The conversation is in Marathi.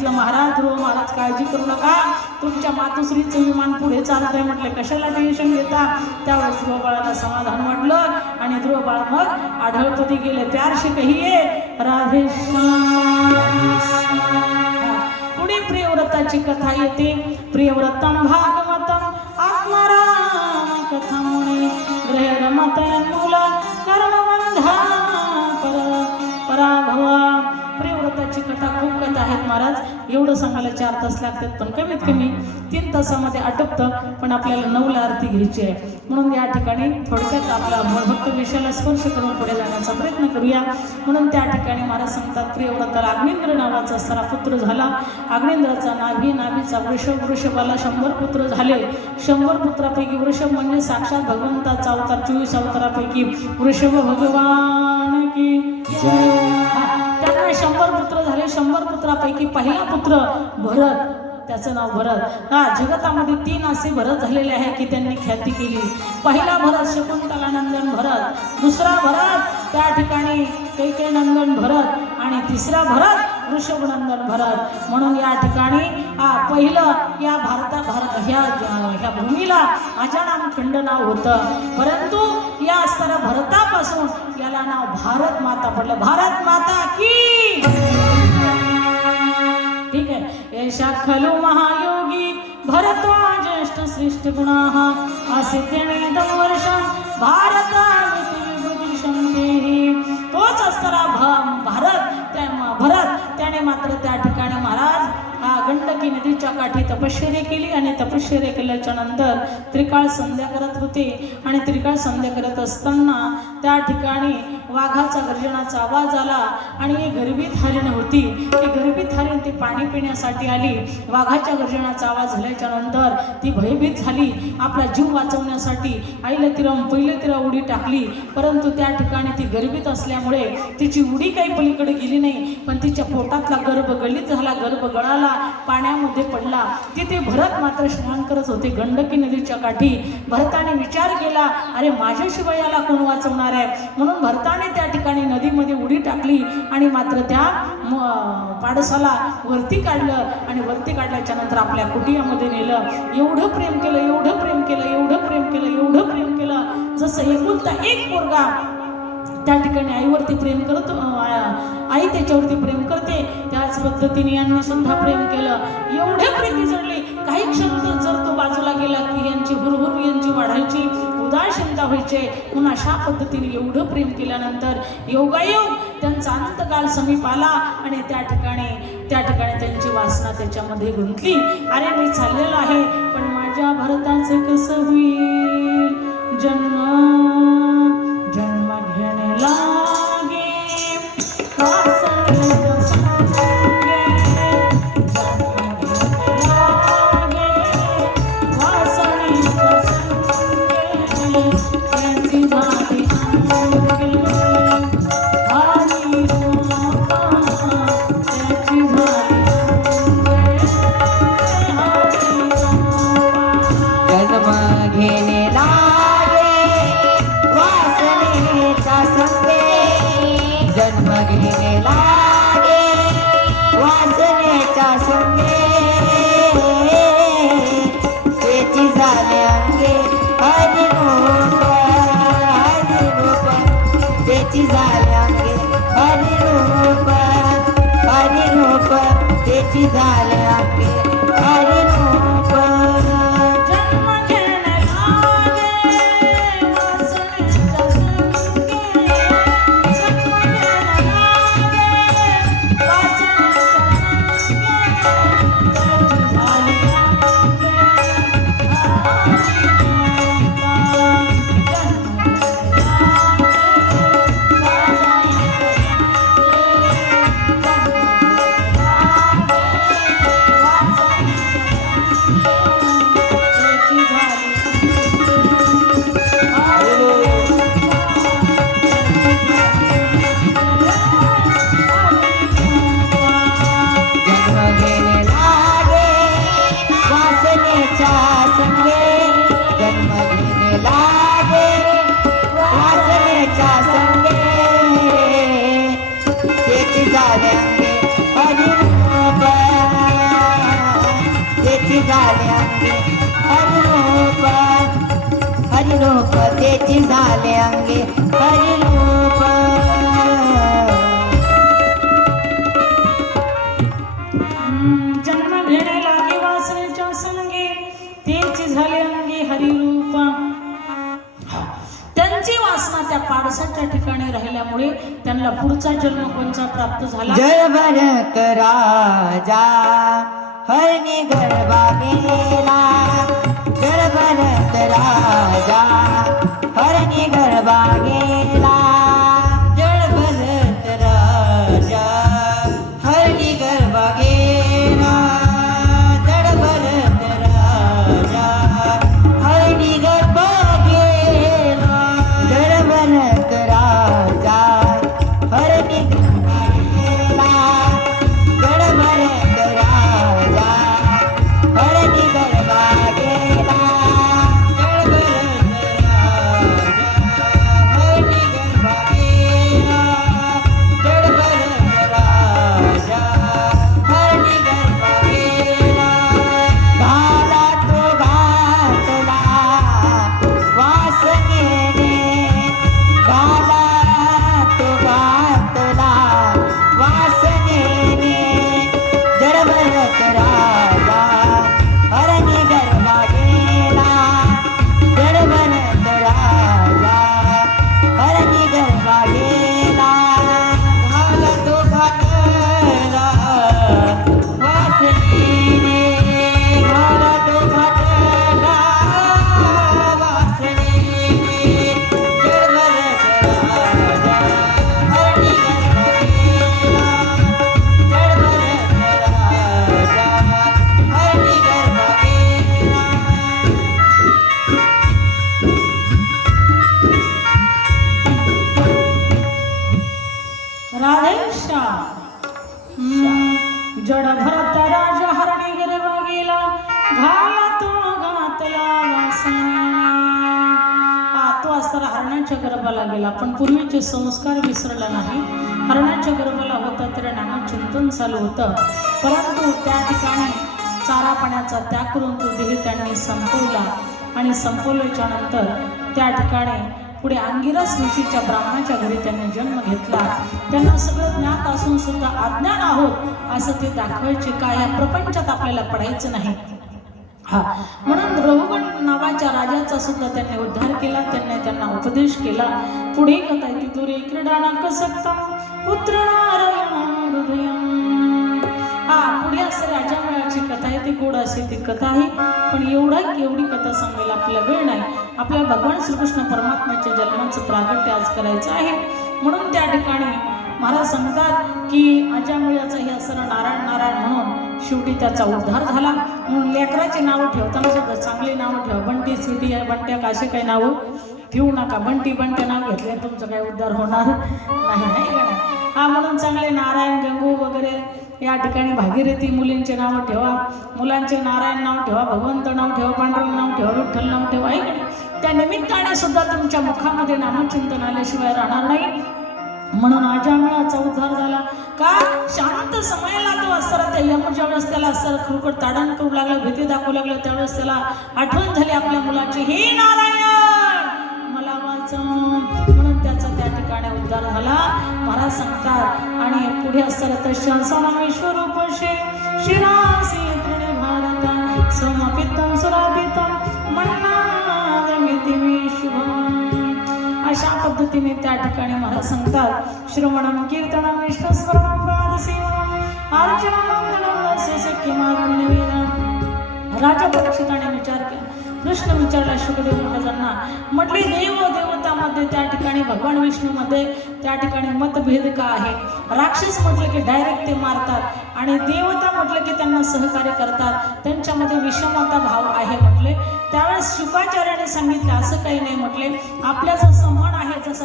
सांगितलं महाराज ध्रुव महाराज काळजी करू नका. तुमच्या मातोश्रीचं विमान पुढे चालत आहे म्हटलं कशाला टेन्शन घेता? त्यावेळेस ध्रुव बाळाला समाधान वाटलं आणि ध्रुव बाळ मग आढळपती गेले. प्यारशी कहिये राधे पुढे प्रियव्रताची कथा येते. प्रियव्रतम भागवतम आत्माराम कथा मुनी. ग्रह रमत मुला कर्मबंधा आहेत महाराज. एवढं सांगायला चार तास लागतात पण कमीत कमी तीन तासामध्ये आटपतं पण आपल्याला नऊला आरती घ्यायची आहे. म्हणून या ठिकाणी थोडक्यात आपला भक्त विषयाला स्पर्श करून पुढे जाण्याचा प्रयत्न करूया. म्हणून त्या ठिकाणी महाराज सांगतात प्रियव्रताला अग्निंद्र नावाचा असणारा पुत्र झाला. अग्निंद्राचा नाभी नाभीचा वृषभ वृषभाला शंभर पुत्र झाले. शंभर पुत्रापैकी वृषभ म्हणजे साक्षात भगवंताचा अवतार चोवीस अवतारापैकी वृषभ भगवान की त्यांना शंभर पुत्र शंभर पुत्रापैकी पहिला पुत्र भरत त्याचं नाव भरत. हा जगतामध्ये तीन असे भरत झालेले आहे की त्यांनी ख्याती केली. पहिला भरत शकुंतला नंदन भरत दुसरा भरत त्या ठिकाणी कैके नंदन भरत आणि तिसरा भरत ऋषभनंदन भरत. म्हणून या ठिकाणी हा पहिलं या भारता भारत ह्या ह्या भूमीला अजानाम खंड नाव होतं. परंतु या असताना भरतापासून याला नाव भारत माता पडलं. भारत माता की ठीक आहे. एषा खलु महायोगी भरतो ज्येष्ठ श्रेष्ठ गुणाः. आसित्यनेदं वर्षं भारतामिति तोच असणारा भ भारत त्या भरत. त्याने मात्र त्या ठिकाणी महाराज हा गंडकी नदीच्या काठी तपश्चर्या केली आणि तपश्चर्या केल्याच्यानंतर त्रिकाळ संध्या करत होते. आणि त्रिकाळ संध्या करत असताना त्या ठिकाणी वाघाचा गर्जनाचा आवाज आला आणि ही गर्भीत हरिण होती. ती गर्भीत हरिण ती पाणी पिण्यासाठी आली. वाघाच्या गर्जनाचा आवाज झाल्याच्यानंतर ती भयभीत झाली. आपला जीव वाचवण्यासाठी आईला तिला पहिले तिला उडी टाकली. परंतु त्या ठिकाणी ती गरबीत असल्यामुळे तिची उडी काही पलीकडे गेली नाही. पण तिच्या पोटातला गर्भ गलित झाला. गर्भ गळाला. पाण्यामध्ये पडला. तिथे भरत मात्र स्नान करत होते. गंडकी नदीच्या काठी भरताने विचार केला अरे माझ्याशिवाय याला कोण वाचवणार आहे? म्हणून भरताने त्या ठिकाणी नदीमध्ये उडी टाकली आणि मात्र त्या पाडसाला वरती काढलं आणि वरती काढल्याच्या नंतर आपल्या कुटियामध्ये नेलं. एवढं प्रेम केलं एवढं प्रेम केलं एवढं प्रेम केलं एवढं प्रेम केलं. जसं एकुलता एक पोरगा त्या ठिकाणी आईवरती प्रेम करत आई त्याच्यावरती प्रेम करते. त्याच पद्धतीने यांनी सुद्धा प्रेम केलं. एवढे प्रेमी जडले. काही क्षण जर तो बाजूला गेला की यांची हुरहुर यांची वाढायची उदासीनता व्हायचे. म्हणून अशा पद्धतीने एवढं प्रेम केल्यानंतर योगायोग त्यांचा अनंतकाल समीप आला आणि त्या ठिकाणी त्या ठिकाणी त्यांची वासना त्याच्यामध्ये गुंतली. अरे मी चाललेलो आहे पण माझ्या भरताचं कसं होईल? जन्म जन्म घेण्याला अंगे हरिरूप हरिरूप त्याची झाले अंगे हरिरूप अंगे हरिरूप हम्म, जन्म घेणे लागे वासनेच्या संगे तेच झाले अंगी हरिरूप. त्यांची वासना त्या पाडसाच्या ठिकाणी राहिल्यामुळे त्यांना पुढचा जन्म कोणचा प्राप्त झाला? जय भरत राजा हरणी गरबा गेला जय भरत राजा हर ये घर गरबागे जड भरत राजा हरणी गरबा गेला घाला तो घातला वासनेने. तो असताना हरणाच्या गर्भाला गेला पण पूर्वीचे संस्कार विसरला नाही. हरणाच्या गर्भाला होता तरी नामचिंतन चालू होतं. परंतु त्या ठिकाणी चारा पाण्याचा त्याग करून तो देह त्यांनी संपवला. आणि संपवल्याच्या नंतर त्या ठिकाणी पुढे अंगिरस ऋषीच्या ब्राह्मणाच्या घरी त्यांनी जन्म घेतला. त्यांना सगळं ज्ञात असून सुद्धा अज्ञान आहोत असं ते दाखवायचे का? या प्रपंचात आपल्याला पडायचं नाही. हा. म्हणून रघुगण नावाच्या राजाचा सुद्धा त्यांनी उद्धार केला त्यांनी त्यांना उपदेश केला. पुढे कथा की ती दुरे क्रीडानक सक्तम पुत्र नारायण हृदय हा पुढे असं राजामुळाची ती गोड अशी ती कथा आहे. पण एवढा एवढी कथा सांगायला आपल्याला वेळ नाही. आपल्या भगवान श्रीकृष्ण परमात्म्याच्या जन्माचं प्रागट्य आज करायचं आहे. म्हणून त्या ठिकाणी महाराज सांगतात की अजामुळ्याचं हे असं नारायण नारायण म्हणून शेवटी त्याचा उद्धार झाला. म्हणून लेकराची नावं ठेवताना सुद्धा चांगली नावं ठेवा. बंटी स्वीटी आहे बंट्या काशी असे काही नावं ठेवू नका. बंटी बंट्या नाव घेतले तुमचं काही उद्धार होणार नाही नाही का नाही? हा म्हणून चांगले नारायण गंगू वगैरे या ठिकाणी भागीरथी मुलींचे नाव ठेवा. मुलांचे नारायण नाव ठेवा भगवंत नाव ठेवा पांडुरंग नाव ठेवा विठ्ठल नाव ठेवा. आहे त्या निमित्ताने सुद्धा तुमच्या मुखामध्ये नामचिंतन आल्याशिवाय राहणार नाही. म्हणून अजामिळाचा उद्धार झाला. का? शांत समयाला तो असताना त्या यम ज्यावेळेस त्याला असताना खरोखर ताडण करू लागला भीती दाखवू लागलं. त्यावेळेस त्याला आठवण झाली आपल्या मुलाची. हे नारायण! मला वाचव ठिकाणी झाला महाराज सांगतात आणि पुढे असताना तशासना विश्वरूप शे शिरासी तृणे भारत समपितम सुरापितम मन्नादमिति शुभम अशा पद्धतीने त्या ठिकाणी महाराज सांगतात श्रवणम कीर्तनम विष्णुस्मरणम पादसेवनम अर्चनम मंगलम असे सख्यमात्म निवेदन. राजा परीक्षिताने विचार केला. प्रश्न विचारला शुकदेव महाराजांना म्हटले देव देवतामध्ये त्या ठिकाणी भगवान विष्णूमध्ये त्या ठिकाणी मतभेद का आहे? राक्षस म्हटलं की डायरेक्ट ते मारतात आणि देवता म्हटलं की त्यांना सहकार्य करतात. त्यांच्यामध्ये विषमता भाव आहे म्हटले. त्यावेळेस शुकाचार्याने सांगितलं असं काही नाही म्हटले. आपल्या जसं मन आहे जसा